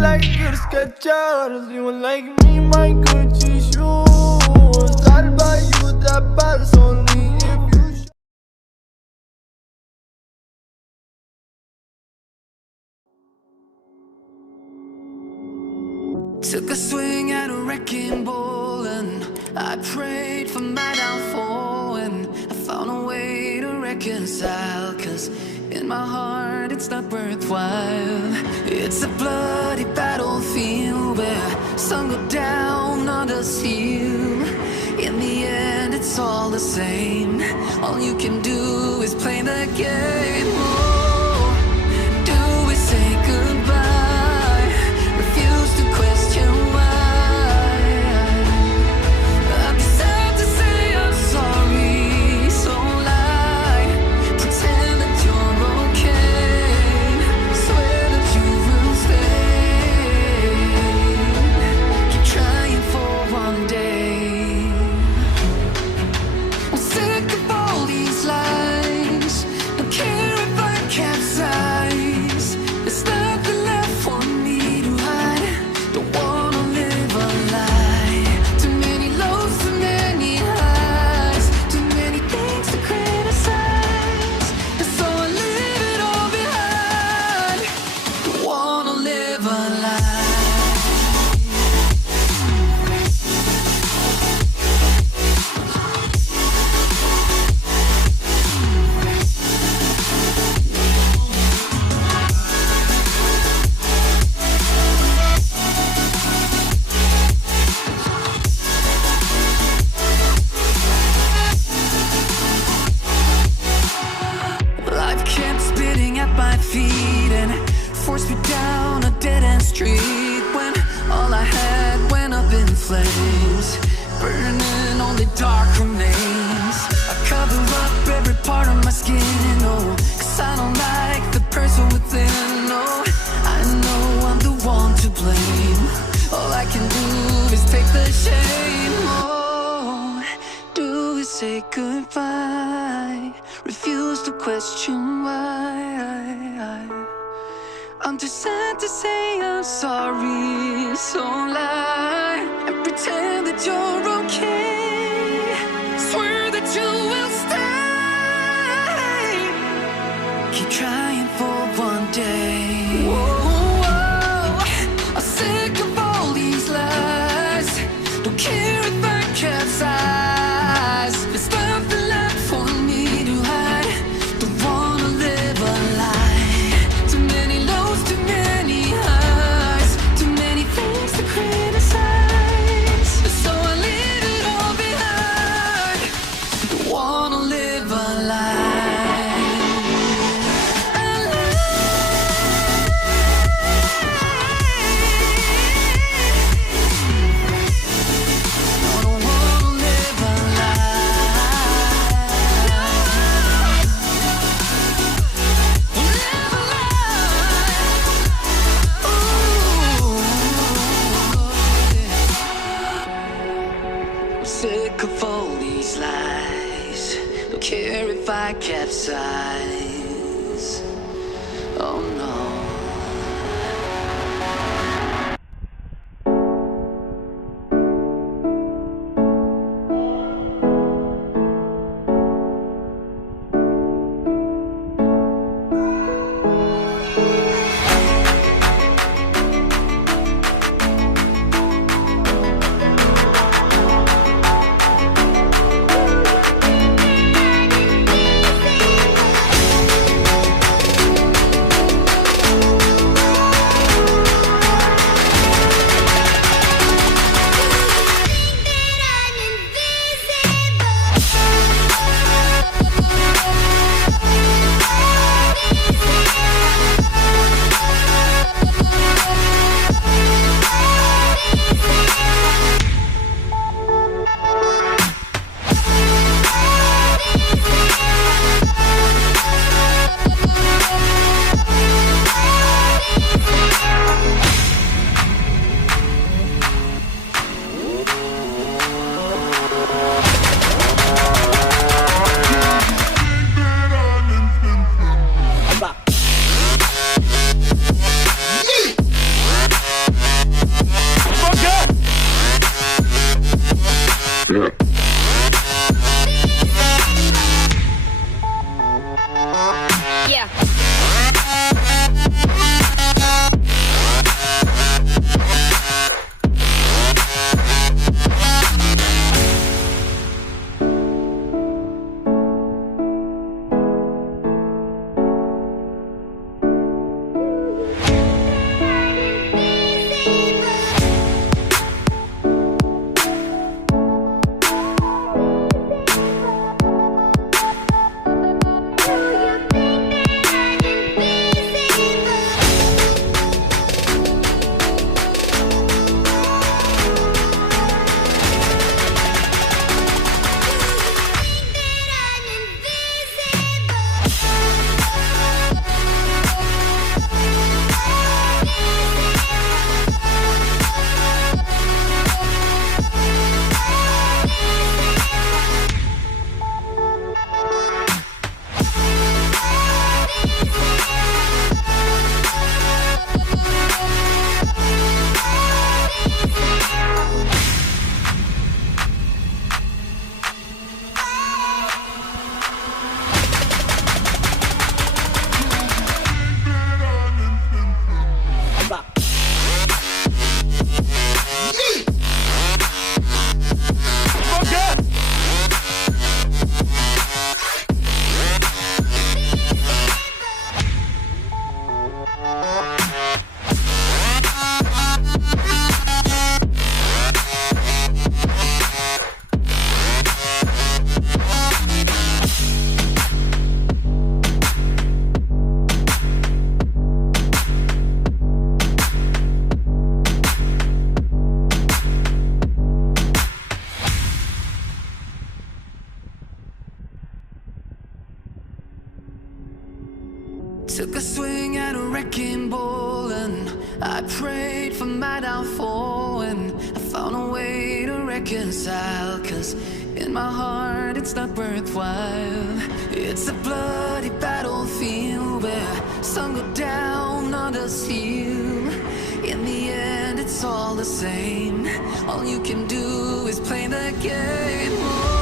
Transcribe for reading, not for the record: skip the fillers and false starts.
like your Skechers. You like me, my Gucci shoes. I'll buy you the pants only if you Took a swing at a wrecking ball and I prayed for my downfall, and I found a way to reconcile, 'cause in my heart it's not worthwhile. It's a bloody battlefield where some go down, others heal. In the end it's all the same. All you can do is play the game. Oh, do we say goodbye? Refuse to question why. I'd be sad to say I'm sorry, so lie. Pretend that you're okay. Swear that you will stay. Keep trying for one day. I'm sick of all these lies. Don't care if I capsize. There's nothing left for me to hide. Don't wanna live a lie. Too many lows, too many highs. Too many things to criticize. And so I leave it all behind. Don't wanna live a lie. Life kept spitting at my feet and forced me down a dead-end street, when all I had went up in flames, burning only dark remains. I cover up every part of my skin, oh, 'cause I don't like the person within. Oh, I know I'm the one to blame. All I can do is take the shame. Oh, do we say goodbye? Refuse to question why. I'm too sad to say I'm sorry, so lie and pretend that you're okay. Swear that you will stay. Keep trying for one day. Whoa, I'm sick of all these lies. Don't care if I capsize. There's nothing left for me to hide. Don't wanna live a lie. Too many lows, too many highs. Too many things to criticize. So I leave it all behind. Don't wanna live a lie. A I don't wanna live a lie. Live a lie. Ooh. I'm sick of all these lies. Don't care if I capsize. Oh no. Took a swing at a wrecking ball and I prayed for my downfall, and I found a way to reconcile, 'cause in my heart it's not worthwhile. It's a bloody battlefield where some go down, others heal. In the end it's all the same. All you can do is play the game. Oh.